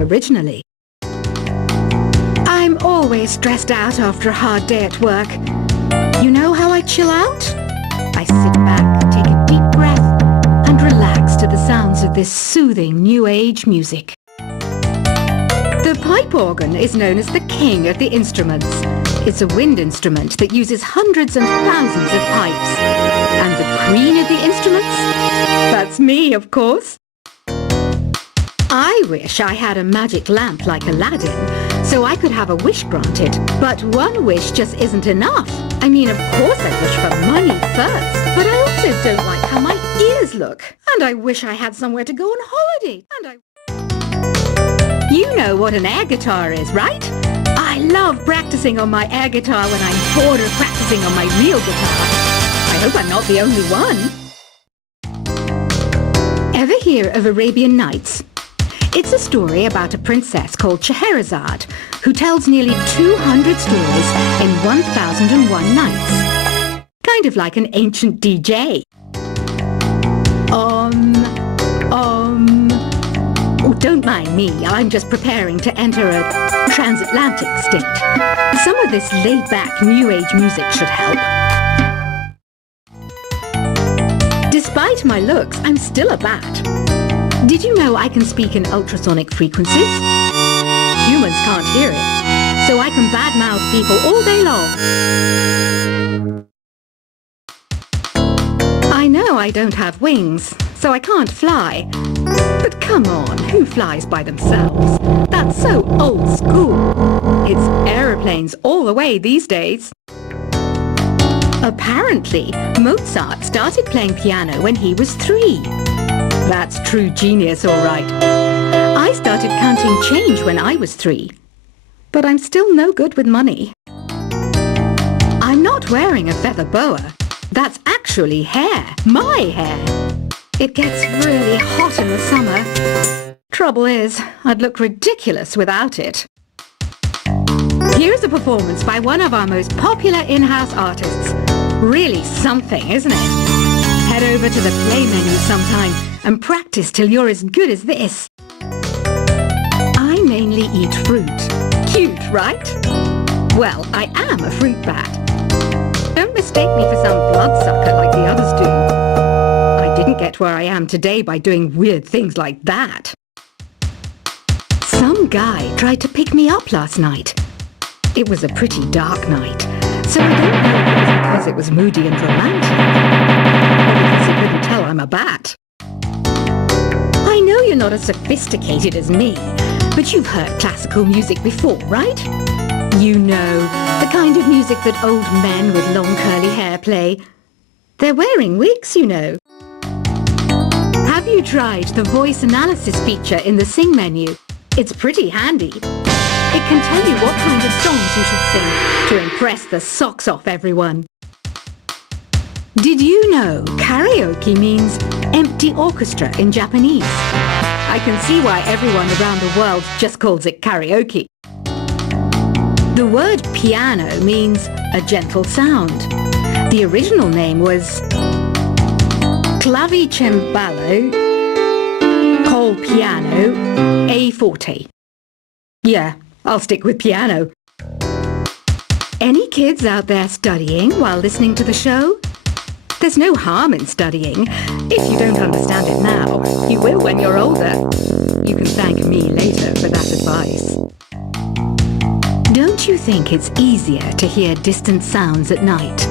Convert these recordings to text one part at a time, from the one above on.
originally. I'm always stressed out after a hard day at work. You know how I chill out? I sit back, take a deep breath, and relax to the sounds of this soothing New Age music. The pipe organ is known as the king of the instruments. It's a wind instrument that uses hundreds and thousands of pipes. And the queen of the instruments? That's me, of course. I wish I had a magic lamp like Aladdin, so I could have a wish granted. But one wish just isn't enough. I mean, of course I wish for money first, but I also don't like how my ears look. And I wish I had somewhere to go on holiday. You know what an air guitar is, right? I love practicing on my air guitar when I'm bored of practicing on my real guitar. I hope I'm not the only one. Ever hear of Arabian Nights? It's a story about a princess called Scheherazade, who tells nearly 200 stories in 1001 nights. Kind of like an ancient DJ. Oh, don't mind me, I'm just preparing to enter a transatlantic state. Some of this laid-back New Age music should help. Despite my looks, I'm still a bat. Did you know I can speak in ultrasonic frequencies? Humans can't hear it, so I can badmouth people all day long. I know I don't have wings, so I can't fly. But come on, who flies by themselves? That's so old school. It's aeroplanes all the way these days. Apparently, Mozart started playing piano when he was 3. That's true genius, all right. I started counting change when I was 3. But I'm still no good with money. I'm not wearing a feather boa. That's actually hair. My hair. It gets really hot in the summer. Trouble is, I'd look ridiculous without it. Here's a performance by one of our most popular in-house artists. Really something, isn't it? Head over to the play menu sometime and practice till you're as good as this. I mainly eat fruit. Cute, right? Well, I am a fruit bat. Don't mistake me for some bloodsucker like the others do. I didn't get where I am today by doing weird things like that. Some guy tried to pick me up last night. It was a pretty dark night, so I don't know if it was because it was moody and romantic, or because he couldn't tell I'm a bat. I know you're not as sophisticated as me, but you've heard classical music before, right? You know, the kind of music that old men with long curly hair play. They're wearing wigs, you know. Have you tried the voice analysis feature in the Sing menu? It's pretty handy. It can tell you what kind of songs you should sing to impress the socks off everyone. Did you know karaoke means empty orchestra in Japanese? I can see why everyone around the world just calls it karaoke. The word piano means a gentle sound. The original name was clavicembalo col piano a forte. Yeah, I'll stick with piano. Any kids out there studying while listening to the show? There's no harm in studying. If you don't understand it now, you will when you're older. You can thank me later for that advice. Don't you think it's easier to hear distant sounds at night?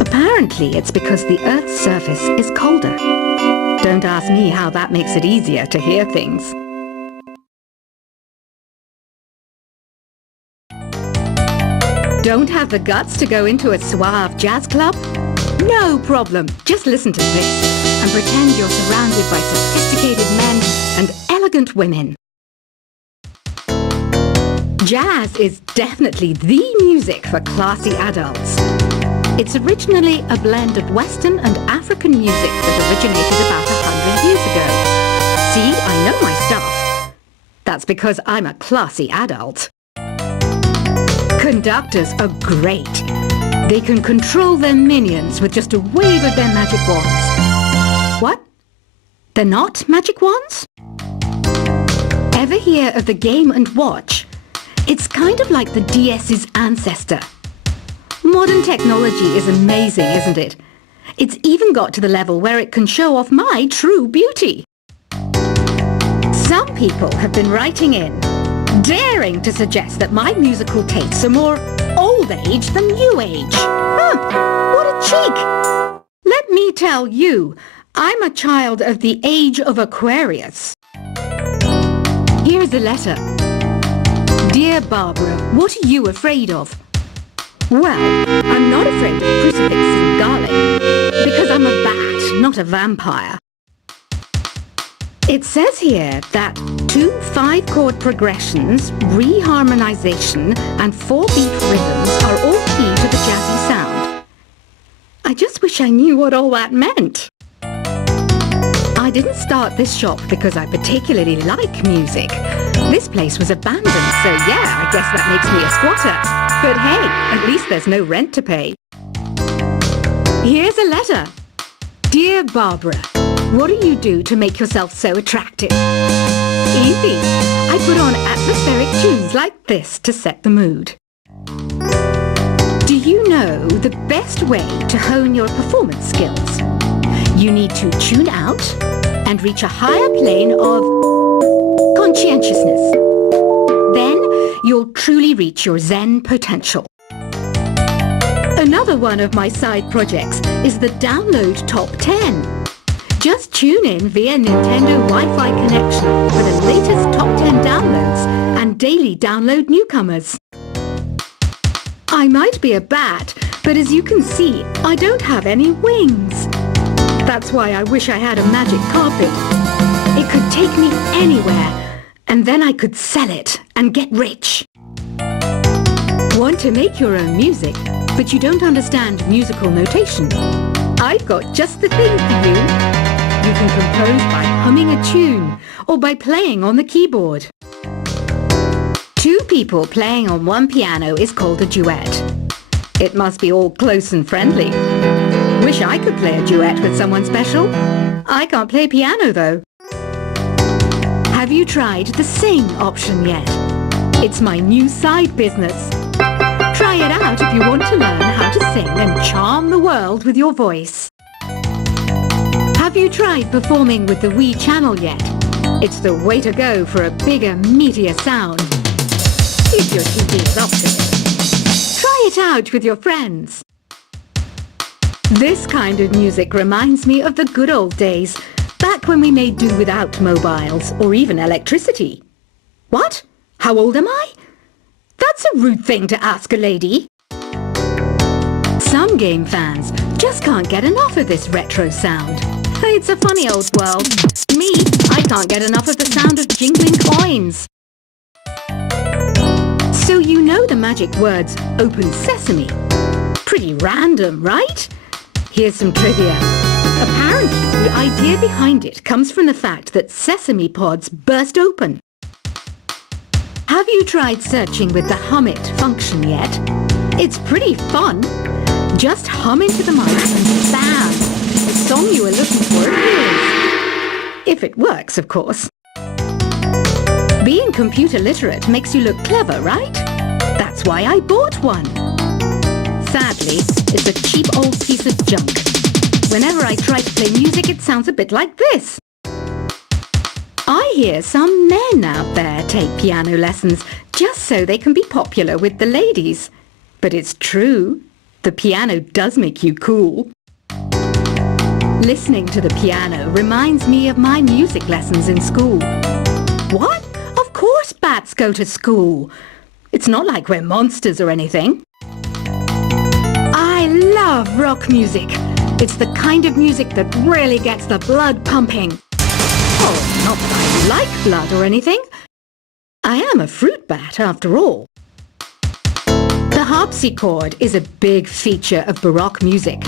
Apparently it's because the Earth's surface is colder. Don't ask me how that makes it easier to hear things. Don't have the guts to go into a suave jazz club? No problem. Just listen to this and pretend you're surrounded by sophisticated men and elegant women. Jazz is definitely the music for classy adults. It's originally a blend of Western and African music that originated about 100 years ago. See, I know my stuff. That's because I'm a classy adult. Conductors are great. They can control their minions with just a wave of their magic wands. What? They're not magic wands? Ever hear of the Game & Watch? It's kind of like the DS's ancestor. Modern technology is amazing, isn't it? It's even got to the level where it can show off my true beauty. Some people have been writing in, daring to suggest that my musical tastes are more old age than new age. Huh, what a cheek! Let me tell you, I'm a child of the age of Aquarius. Here's a letter. Dear Barbara, what are you afraid of? Well, I'm not afraid of crucifixes and garlic, because I'm a bat, not a vampire. It says here that 2 5-chord progressions, reharmonization, and 4-beat rhythms are all key to the jazzy sound. I just wish I knew what all that meant. I didn't start this shop because I particularly like music. This place was abandoned, so yeah, I guess that makes me a squatter. But hey, at least there's no rent to pay. Here's a letter. Dear Barbara, what do you do to make yourself so attractive? Easy. I put on atmospheric tunes like this to set the mood. Do you know the best way to hone your performance skills? You need to tune out and reach a higher plane of conscientiousness. Then you'll truly reach your Zen potential. Another one of my side projects is the Download Top 10. Just tune in via Nintendo Wi-Fi connection for the latest top 10 downloads and daily download newcomers. I might be a bat, but as you can see, I don't have any wings. That's why I wish I had a magic carpet. It could take me anywhere, and then I could sell it and get rich. Want to make your own music, but you don't understand musical notation? I've got just the thing for you. You can compose by humming a tune or by playing on the keyboard. 2 people playing on one piano is called a duet. It must be all close and friendly. Wish I could play a duet with someone special. I can't play piano though. Have you tried the sing option yet? It's my new side business. Try it out if you want to learn how to sing and charm the world with your voice. Have you tried performing with the Wii channel yet? It's the way to go for a bigger, meatier sound. If your TV is up to it. Try it out with your friends. This kind of music reminds me of the good old days, back when we made do without mobiles or even electricity. What? How old am I? That's a rude thing to ask a lady. Some game fans just can't get enough of this retro sound. It's a funny old world. Me, I can't get enough of the sound of jingling coins. So you know the magic words open sesame. Pretty random, right? Here's some trivia. Apparently, the idea behind it comes from the fact that sesame pods burst open. Have you tried searching with the Hum It function yet? It's pretty fun. Just hum into the mic and bam! The song you were looking for appears. If it works, of course. Being computer literate makes you look clever, right? That's why I bought one. Sadly, it's a cheap old piece of junk. Whenever I try to play music, it sounds a bit like this. I hear some men out there take piano lessons just so they can be popular with the ladies. But it's true. The piano does make you cool. Listening to the piano reminds me of my music lessons in school. What? Of course bats go to school. It's not like we're monsters or anything. I love rock music. It's the kind of music that really gets the blood pumping. Oh, not that I like blood or anything. I am a fruit bat after all. The harpsichord is a big feature of Baroque music.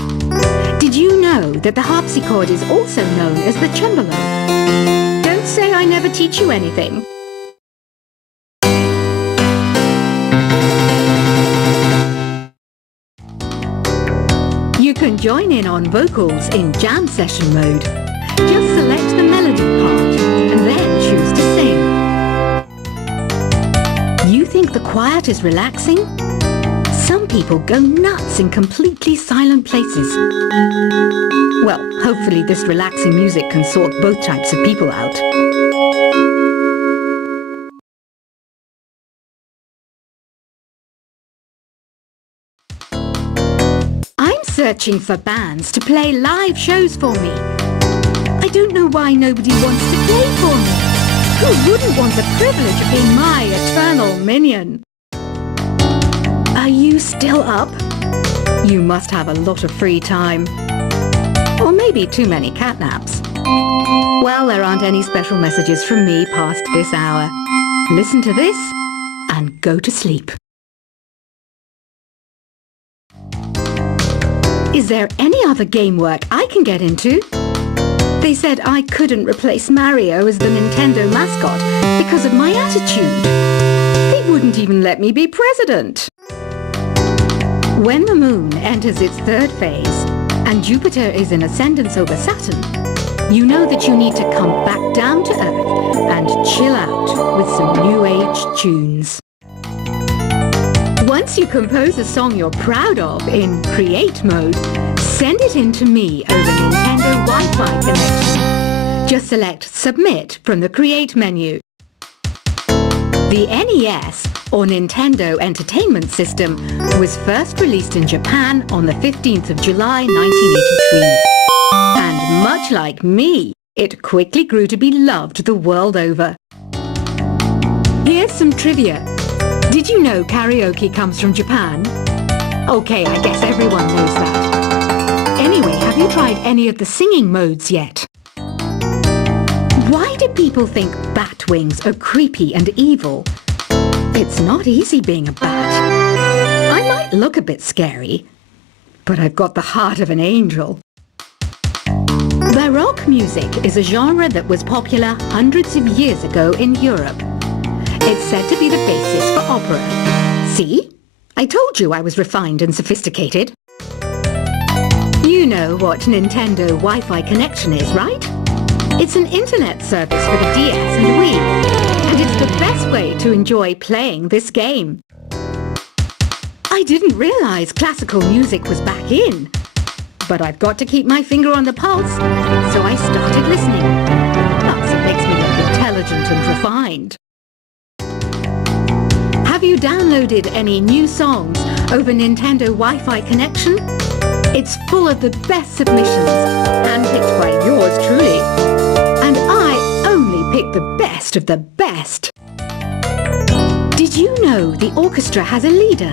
Did you know that the harpsichord is also known as the cembalo? Don't say I never teach you anything. You can join in on vocals in jam session mode. Just select the melody part and then choose to sing. think the quiet is relaxing? Some people go nuts in completely silent places. Well, hopefully this relaxing music can sort both types of people out. I'm searching for bands to play live shows for me. I don't know why nobody wants to play for me. Who wouldn't want the privilege of being my eternal minion? Are you still up? You must have a lot of free time. Or maybe too many catnaps. Well, there aren't any special messages from me past this hour. Listen to this and go to sleep. Is there any other game work I can get into? They said I couldn't replace Mario as the Nintendo mascot because of my attitude. They wouldn't even let me be president. When the moon enters its third phase and Jupiter is in ascendance over Saturn, you know that you need to come back down to Earth and chill out with some new age tunes. Once you compose a song you're proud of in Create mode, send it in to me over Nintendo Wi-Fi connection. Just select Submit from the Create menu. The NES, or Nintendo Entertainment System, was first released in Japan on the 15th of July 1983. And much like me, it quickly grew to be loved the world over. Here's some trivia. Did you know karaoke comes from Japan? Okay, I guess everyone knows that. Anyway, have you tried any of the singing modes yet? Why do people think bat wings are creepy and evil? It's not easy being a bat. I might look a bit scary, but I've got the heart of an angel. Baroque music is a genre that was popular hundreds of years ago in Europe. It's said to be the basis for opera. See? I told you I was refined and sophisticated. You know what Nintendo Wi-Fi connection is, right? It's an internet service for the DS and Wii, and it's the best way to enjoy playing this game. I didn't realize classical music was back in, but I've got to keep my finger on the pulse, so I started listening. Plus, it makes me look intelligent and refined. Have you downloaded any new songs over Nintendo Wi-Fi connection? It's full of the best submissions, handpicked by yours truly. And I only pick the best of the best. Did you know the orchestra has a leader?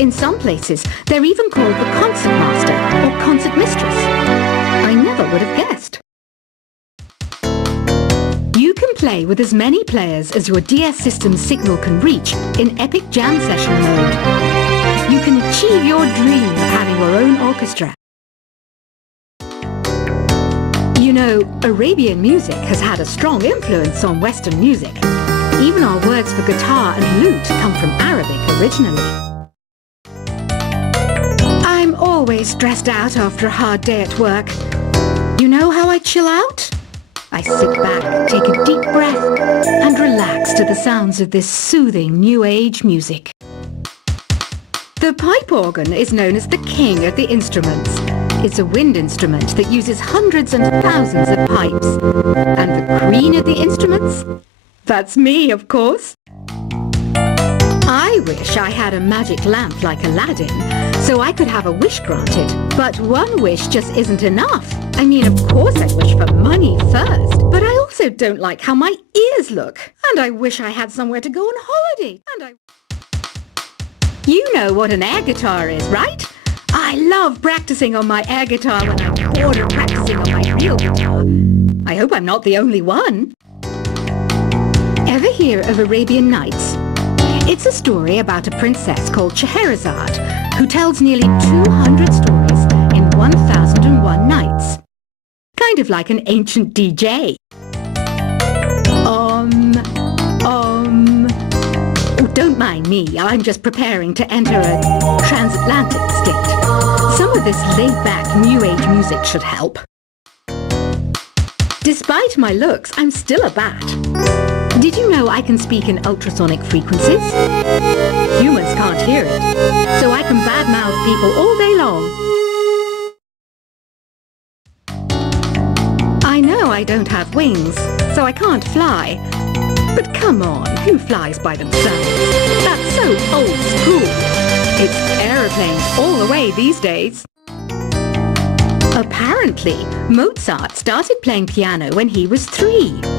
In some places, they're even called the concertmaster or concertmistress. I never would have guessed. You can play with as many players as your DS system's signal can reach in Epic Jam Session mode. You can achieve your dream of having your own orchestra. You know, Arabian music has had a strong influence on Western music. Even our words for guitar and lute come from Arabic originally. I'm always stressed out after a hard day at work. You know how I chill out? I sit back, take a deep breath, and relax to the sounds of this soothing New Age music. The pipe organ is known as the king of the instruments. It's a wind instrument that uses hundreds and thousands of pipes. And the queen of the instruments? That's me, of course. I wish I had a magic lamp like Aladdin, so I could have a wish granted. But one wish just isn't enough. I mean, of course I wish for money first, but I also don't like how my ears look. And I wish I had somewhere to go on holiday. You know what an air guitar is, right? I love practicing on my air guitar when I'm bored of practicing on my real guitar. I hope I'm not the only one. Ever hear of Arabian Nights? It's a story about a princess called Scheherazade who tells nearly 200 stories in 1001 nights. Kind of like an ancient DJ. Oh, don't mind me, I'm just preparing to enter a transatlantic state. Some of this laid-back New Age music should help. Despite my looks, I'm still a bat. Did you know I can speak in ultrasonic frequencies? Humans can't hear it, so I can badmouth people all day long. I know I don't have wings, so I can't fly. But come on, who flies by themselves? That's so old school. It's aeroplanes all the way these days. Apparently, Mozart started playing piano when he was 3.